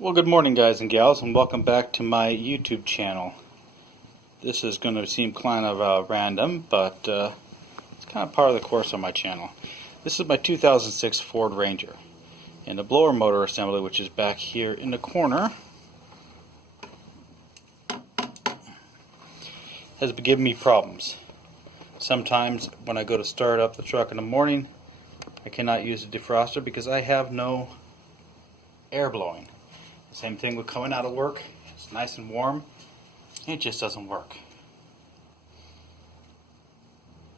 Well, good morning, guys and gals, and welcome back to my YouTube channel. This is going to seem kind of random, but it's kind of part of the course on my channel. This is my 2006 Ford Ranger, and the blower motor assembly, which is back here in the corner, has been giving me problems. Sometimes when I go to start up the truck in the morning, I cannot use the defroster because I have no air blowing. Same thing with coming out of work. It's nice and warm. It just doesn't work.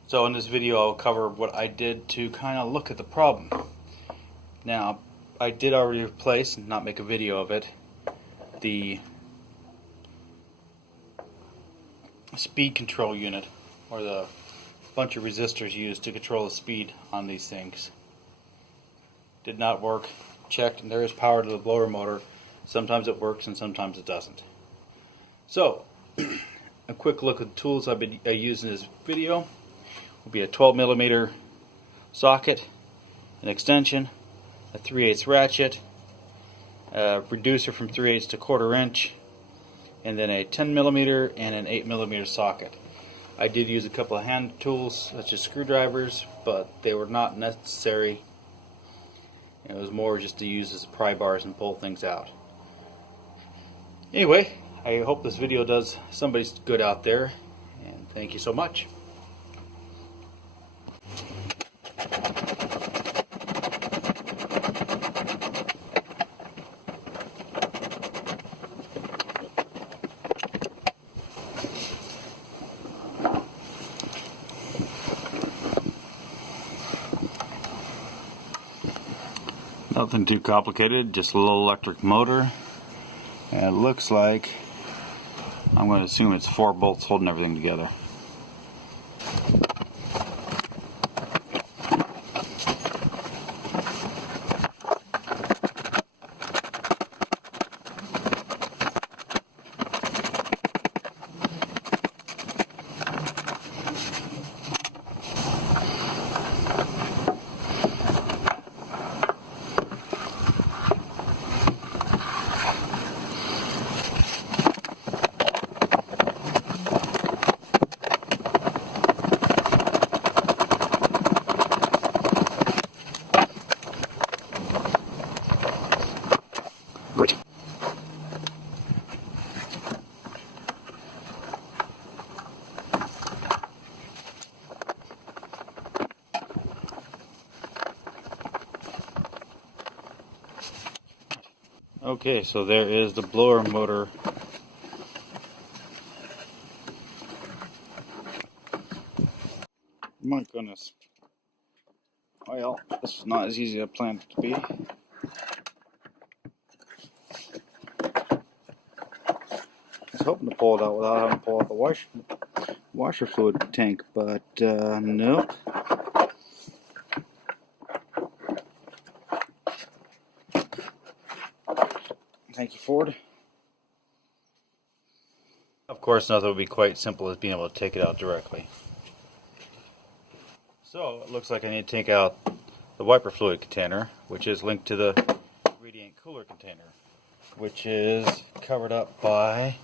So in this video I'll cover what I did to kind of look at the problem. Now, I did already replace, and not make a video of it, the speed control unit, or the bunch of resistors used to control the speed on these things. Did not work. Checked, and there is power to the blower motor. Sometimes it works and sometimes it doesn't. So, a quick look at the tools I used in this video will be a 12mm socket, an extension, a 3/8 ratchet, a reducer from 3/8 to 1/4 inch, and then a 10mm and an 8mm socket. I did use a couple of hand tools such as screwdrivers, but they were not necessary. It was more just to use as pry bars and pull things out. Anyway, I hope this video does somebody good out there, and thank you so much. Nothing too complicated, just a little electric motor. And it looks like, I'm going to assume it's 4 bolts holding everything together. Okay, so there is the blower motor. My goodness. Well, this was not as easy as I planned it to be. I was hoping to pull it out without having to pull out the washer fluid tank, but nope. Thank you, Ford. Of course, nothing would be quite simple as being able to take it out directly. So, it looks like I need to take out the wiper fluid container, which is linked to the radiant cooler container, which is covered up by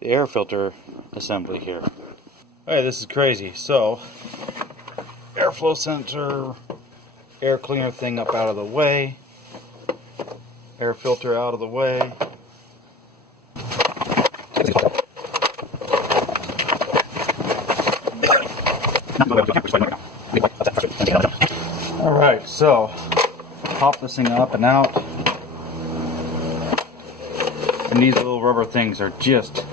the air filter assembly here. Alright, this is crazy. So, airflow sensor, air cleaner thing up out of the way, air filter out of the way. Alright, so pop this thing up and out. And these little rubber things are just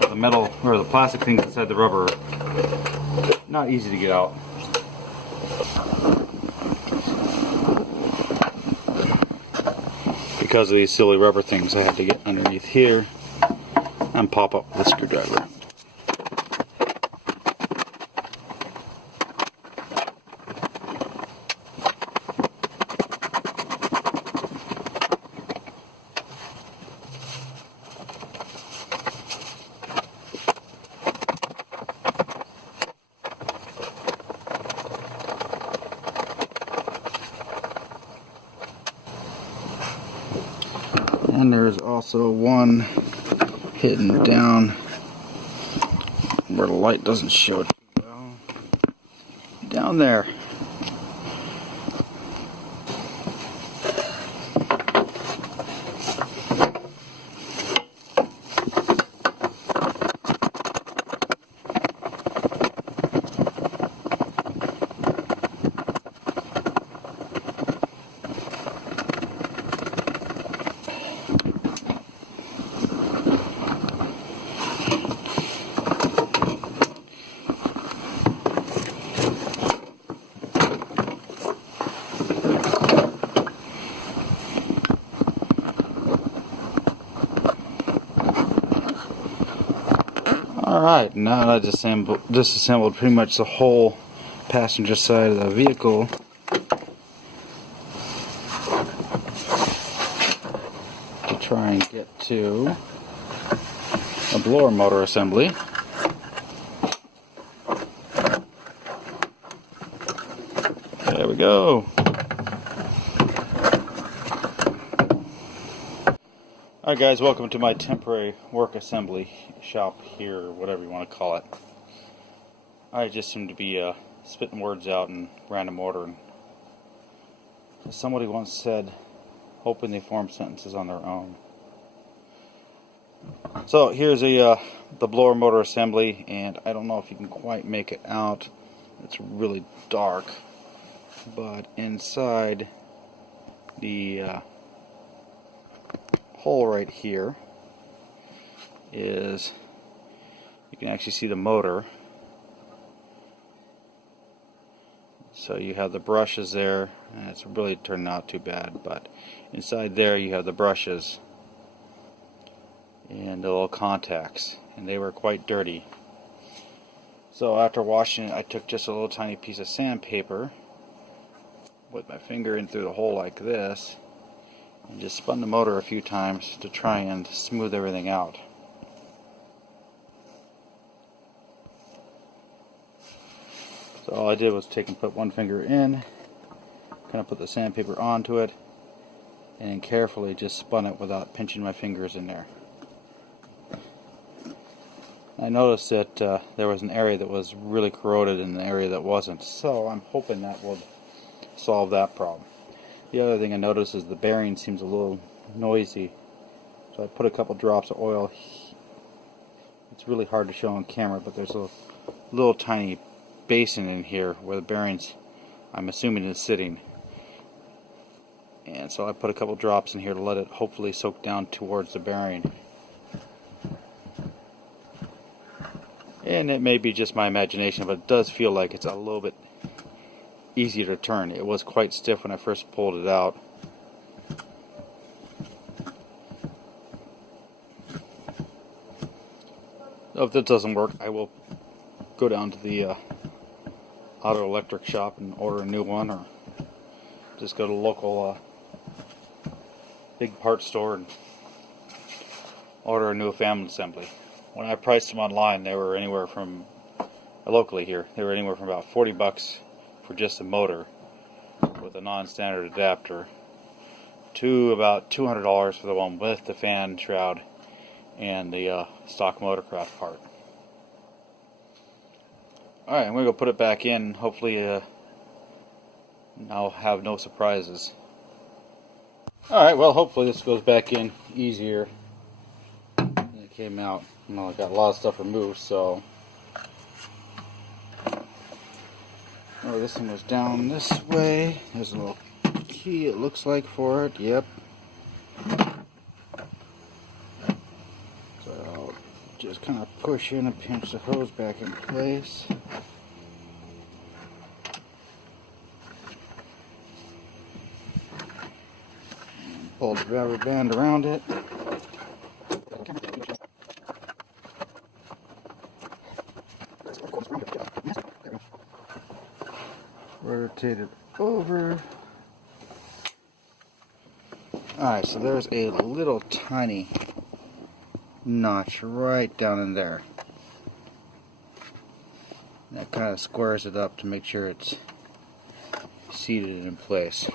the metal or the plastic things inside the rubber. Not easy to get out. Because of these silly rubber things, I had to get underneath here and pop up with a screwdriver. And there's also one hidden down where the light doesn't show it well. Down there. Alright, now I disassembled pretty much the whole passenger side of the vehicle. To try and get to a blower motor assembly. There we go. Alright guys, welcome to my temporary work assembly shop here, or whatever you want to call it. I just seem to be spitting words out in random order. And somebody once said, hoping they form sentences on their own. So here's the blower motor assembly, and I don't know if you can quite make it out. It's really dark, but inside the hole right here is, you can actually see the motor. So you have the brushes there, and it's really turned out too bad, but inside there you have the brushes and the little contacts, and they were quite dirty. So after washing it, I took just a little tiny piece of sandpaper, put my finger in through the hole like this, and just spun the motor a few times to try and smooth everything out. So all I did was take and put one finger in, kind of put the sandpaper onto it, and then carefully just spun it without pinching my fingers in there. I noticed that there was an area that was really corroded and an area that wasn't, so I'm hoping that will solve that problem. The other thing I noticed is the bearing seems a little noisy, so I put a couple drops of oil. It's really hard to show on camera, but there's a little tiny basin in here where the bearings, I'm assuming, is sitting. And so I put a couple drops in here to let it hopefully soak down towards the bearing. And it may be just my imagination, but it does feel like it's a little bit easier to turn. It was quite stiff when I first pulled it out. So if this doesn't work, I will go down to the auto electric shop and order a new one, or just go to a local big parts store and order a new family assembly. When I priced them online, they were anywhere from, locally here, they were anywhere from about $40 for just the motor with a non-standard adapter to about $200 for the one with the fan shroud and the stock motorcraft part. Alright, I'm going to go put it back in. Hopefully I'll have no surprises. Alright, well, hopefully this goes back in easier than it came out. Well, I got a lot of stuff removed, so... Oh, this thing was down this way. There's a little key, it looks like, for it. Yep. So I'll just kind of push in and pinch the hose back in place. And pull the rubber band around it. Rotate it over. Alright, so there's a little tiny notch right down in there. That kind of squares it up to make sure it's seated in place.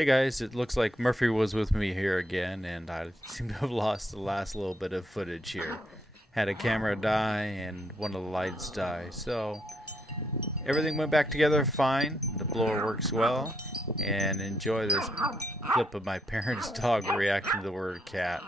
Hey guys, it looks like Murphy was with me here again, and I seem to have lost the last little bit of footage here. Had a camera die and one of the lights die, so everything went back together fine. The blower works well, and enjoy this clip of my parents' dog reacting to the word cat.